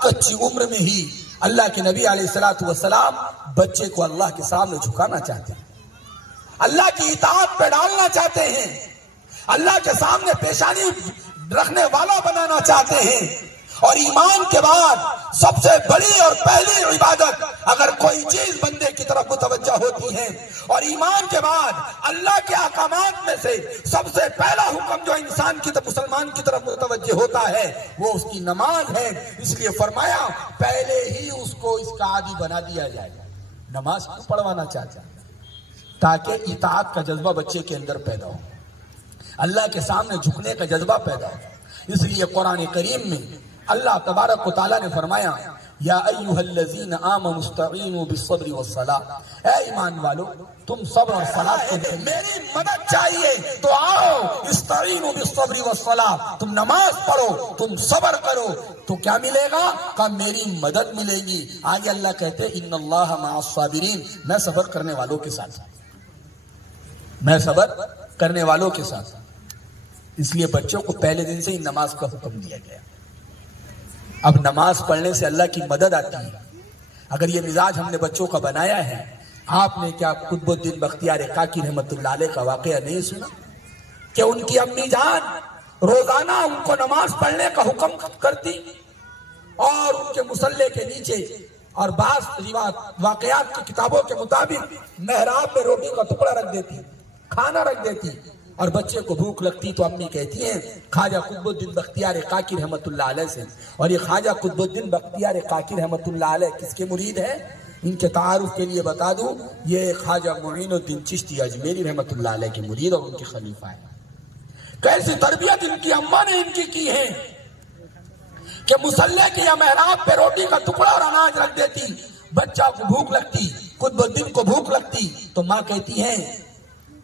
کچی عمر میں ہی اللہ کے نبی علیہ الصلوۃ والسلام بچے کو اللہ کے سامنے جھکانا چاہتے ہیں، اللہ کی اطاعت پہ ڈالنا چاہتے ہیں، اللہ کے سامنے پیشانی رکھنے والا بنانا چاہتے ہیں۔ اور ایمان کے بعد سب سے بڑی اور پہلی عبادت اگر کوئی چیز بندے کی طرف متوجہ ہوتی ہے، اور ایمان کے بعد اللہ کے احکامات میں سے سب سے پہلا حکم جو انسان کی طرف مسلمان کی طرف متوجہ ہوتا ہے وہ اس کی نماز ہے۔ اس لیے فرمایا پہلے ہی اس کو اس کا عادی بنا دیا جائے، نماز کو پڑھوانا چاہتا ہے تاکہ اطاعت کا جذبہ بچے کے اندر پیدا ہو، اللہ کے سامنے جھکنے کا جذبہ پیدا ہو۔ اس لیے قرآن کریم میں اللہ تبارک و تعالیٰ نے فرمایا یا ایھا الذین آمنوا استعینوا بالصبر والصلاۃ، اے ایمان والو تم صبر اور صلاۃ کو میری مدد چاہیے تو آؤ، استعینوا بالصبر والصلاۃ، تم نماز پڑھو، تم صبر کرو تو کیا ملے گا؟ کہ میری مدد ملے گی۔ آگے اللہ کہتے ان اللہ مع الصابرین، میں صبر کرنے والوں کے ساتھ، میں صبر کرنے والوں کے ساتھ۔ اس لیے بچوں کو پہلے دن سے ہی نماز کا حکم دیا گیا۔ اب نماز پڑھنے سے اللہ کی مدد آتی ہے۔ اگر یہ مزاج ہم نے بچوں کا بنایا ہے، آپ نے کیا قطب الدین بختیار کاکی رحمت اللہ علیہ کا واقعہ نہیں سنا کہ ان کی امی جان روزانہ ان کو نماز پڑھنے کا حکم کرتی اور ان کے مصلے کے نیچے اور بعض واقعات کی کتابوں کے مطابق محراب میں روٹی کا ٹکڑا رکھ دیتی، کھانا رکھ دیتی، اور بچے کو بھوک لگتی تو امی کہتی ہیں خواجہ قطب الدین بختیار کاکی رحمت اللہ علیہ سے۔ اور یہ خواجہ قطب الدین بختیار کاکی رحمت اللہ علیہ کس کے مرید ہے؟ ان کے تعارف کے لیے بتا دوں، یہ خواجہ معین الدین چشتی اجمیری رحمت اللہ علیہ کے مرید اور ان کے خلیفہ ہیں۔ کیسی تربیت ان کی اماں نے ان کی ہے کہ مصلے کے یا محراب پہ روٹی کا ٹکڑا اور اناج رکھ دیتی، بچہ کو بھوک لگتی، قطب الدین کو بھوک لگتی تو ماں کہتی ہیں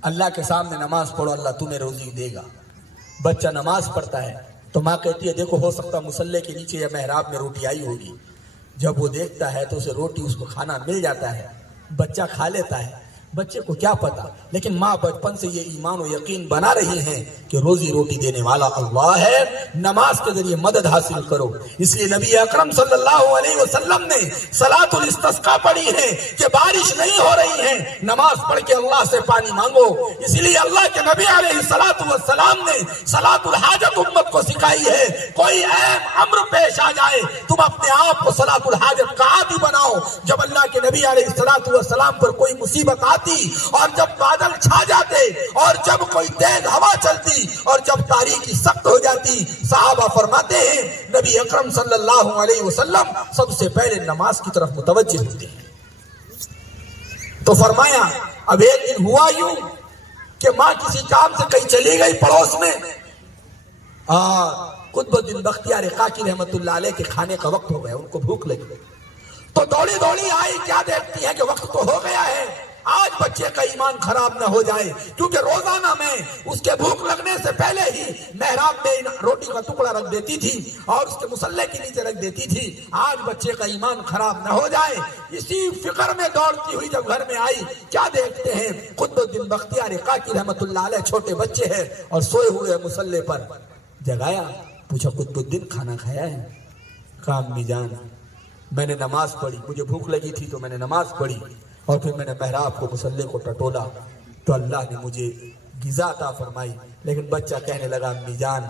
اللہ کے سامنے نماز پڑھو، اللہ تمہیں روزی دے گا۔ بچہ نماز پڑھتا ہے تو ماں کہتی ہے دیکھو ہو سکتا مصلے کے نیچے یا محراب میں روٹی آئی ہوگی۔ جب وہ دیکھتا ہے تو اسے روٹی اس کو کھانا مل جاتا ہے، بچہ کھا لیتا ہے۔ بچے کو کیا پتا، لیکن ماں بچپن سے یہ ایمان و یقین بنا رہی ہیں کہ روزی روٹی دینے والا اللہ ہے، نماز کے ذریعے مدد حاصل کرو۔ اس لیے نبی اکرم صلی اللہ علیہ وسلم نے صلاۃ الاستسقاء پڑھی ہے کہ بارش نہیں ہو رہی ہے، نماز پڑھ کے اللہ سے پانی مانگو۔ اسی لیے اللہ کے نبی علیہ الصلوۃ والسلام نے صلاۃ الحاجت امت کو سکھائی ہے۔ کوئی اہم امر پیش آ جائے تم اپنے آپ کو صلاۃ الحاجت کا عادی بناؤ۔ جب اللہ کے نبی علیہ الصلوۃ والسلام پر کوئی مصیبت اور جب بادل چھا جاتے اور جب کوئی تیز ہوا چلتی اور جب تاریکی سخت ہو جاتی، صحابہ فرماتے ہیں نبی اکرم صلی اللہ علیہ وسلم سب سے پہلے نماز کی طرف متوجہ ہوتے ہیں۔ تو فرمایا اب ایک دن ہوا یوں کہ ماں کسی کام سے کہیں چلی گئی پڑوس میں، قطب الدین بختیار کاکی رحمت اللہ علیہ کے کھانے کا وقت ہو گیا، ان کو بھوک لگی تو دوڑی دوڑی آئی، کیا دیکھتی ہے کہ وقت تو ہو گیا ہے، آج بچے کا ایمان خراب نہ ہو جائے، کیونکہ روزانہ میں اس کے بھوک لگنے سے پہلے ہی محراب میں روٹی کا ٹکڑا رکھ دیتی تھی اور اس کے مصلے کے نیچے رکھ دیتی تھی، آج بچے کا ایمان خراب نہ ہو جائے۔ اسی فکر میں دوڑتی ہوئی جب گھر میں آئی، کیا دیکھتے ہیں قطب الدین بختیار کاکی رحمت اللہ علیہ چھوٹے بچے ہیں اور سوئے ہوئے مصلے پر۔ جگایا، پوچھا قطب الدین کھانا کھایا ہے؟ کہا امی جان میں نے نماز پڑھی، مجھے بھوک لگی تھی تو میں نے نماز پڑھی اور پھر میں نے محراب کو مصلے کو ٹٹولا تو اللہ نے مجھے غذا عطا فرمائی۔ لیکن بچہ کہنے لگا امی جان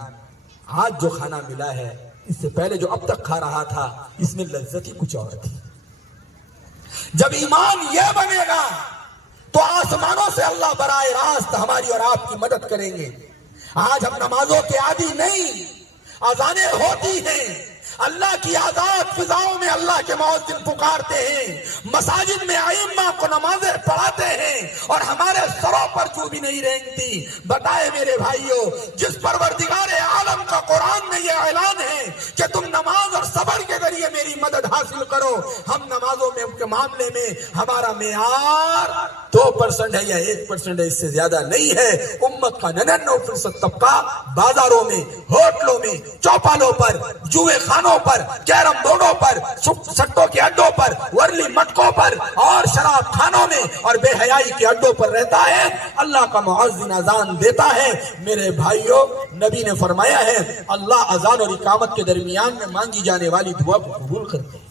آج جو کھانا ملا ہے اس سے پہلے جو اب تک کھا رہا تھا اس میں لذت ہی کچھ اور تھی۔ جب ایمان یہ بنے گا تو آسمانوں سے اللہ براہ راست ہماری اور آپ کی مدد کریں گے۔ آج ہم نمازوں کے عادی نہیں، اذانیں ہوتی ہیں، اللہ کی آزاد فضاؤں میں اللہ کے مؤذن پکارتے ہیں، مساجد میں ائمہ کو نمازیں پڑھاتے ہیں اور ہمارے سروں پر کیوں بھی نہیں رینگتی۔ بتائے میرے بھائیوں، جس پروردگار عالم کا قرآن میں یہ اعلان ہے کہ تم نماز اور صبر کے ذریعے میری مدد حاصل کرو، ہم نمازوں میں کے معاملے میں ہمارا معیار 2% ہے یا 1% ہے، اس سے زیادہ نہیں ہے۔ امت کا 99% طبقہ بازاروں میں، ہوٹلوں میں، چوپالوں پر، جوئے خانوں دکانوں پر، کیرم بورڈوں پر، سٹوں کے اڈوں پر، ورلی مٹکوں پر اور شراب خانوں میں اور بے حیائی کے اڈوں پر رہتا ہے، اللہ کا مؤذن اذان دیتا ہے، میرے بھائیوں نبی نے فرمایا ہے اللہ اذان اور اقامت کے درمیان میں مانگی جانے والی دعا کو قبول کرتے ہیں۔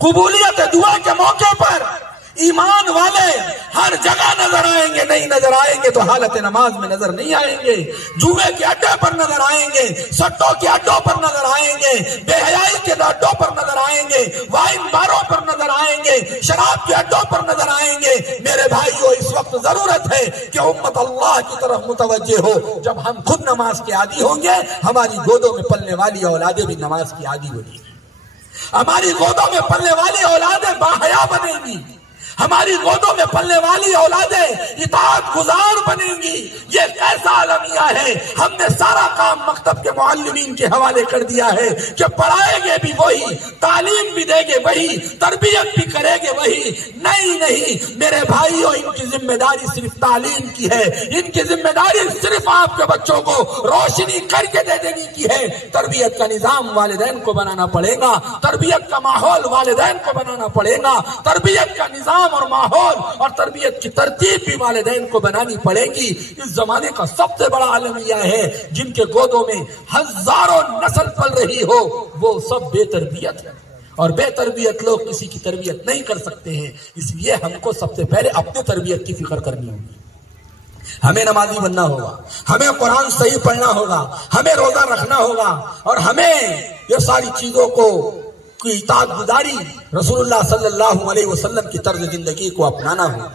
قبولیت دعا کے موقع پر ایمان والے ہر جگہ نظر آئیں گے، نہیں نظر آئیں گے تو حالت نماز میں نظر نہیں آئیں گے، جوئے کے اڈے پر نظر آئیں گے، سٹوں کے اڈوں پر نظر آئیں گے، بے حیائی کے اڈوں پر نظر آئیں گے، وائن باروں پر نظر آئیں گے، شراب کے اڈوں پر نظر آئیں گے۔ میرے بھائیو اس وقت ضرورت ہے کہ امت اللہ کی طرف متوجہ ہو۔ جب ہم خود نماز کے عادی ہوں گے ہماری گودوں میں پلنے والی اولادیں بھی نماز کی عادی بنیں گی، ہماری گودوں میں پلنے والی اولادیں باحیا بنیں گی، ہماری گودوں میں پلنے والی اولادیں اطاعت گزار بنیں گی۔ یہ کیسا المیہ ہے، ہم نے سارا کام مکتب کے معلمین کے حوالے کر دیا ہے کہ پڑھائیں گے بھی وہی، تعلیم بھی دیں گے وہی، تربیت بھی کریں گے وہی۔ نہیں میرے بھائیوں، ان کی ذمہ داری صرف تعلیم کی ہے، ان کی ذمہ داری صرف آپ کے بچوں کو روشنی کر کے دے دینے کی ہے۔ تربیت کا نظام والدین کو بنانا پڑے گا، تربیت کا ماحول والدین کو بنانا پڑے گا، تربیت کا نظام اور ماحول اور تربیت کی ترتیب بھی والدین کو بنانی پڑے گی۔ اس زمانے کا سب سے بڑا المیہ ہے جن کے گودوں میں ہزاروں نسل پل رہی ہو، وہ سب بے تربیت ہے، اور بے تربیت لوگ کسی کی تربیت نہیں کر سکتے ہیں۔ اس لیے ہم کو سب سے پہلے اپنے تربیت کی فکر کرنی ہوگی، ہمیں نمازی بننا ہوگا، ہمیں قرآن صحیح پڑھنا ہوگا، ہمیں روزہ رکھنا ہوگا، اور ہمیں یہ ساری چیزوں کو کی اطاعت گزاری رسول اللہ صلی اللہ علیہ وسلم کی طرز زندگی کو اپنانا ہوگا۔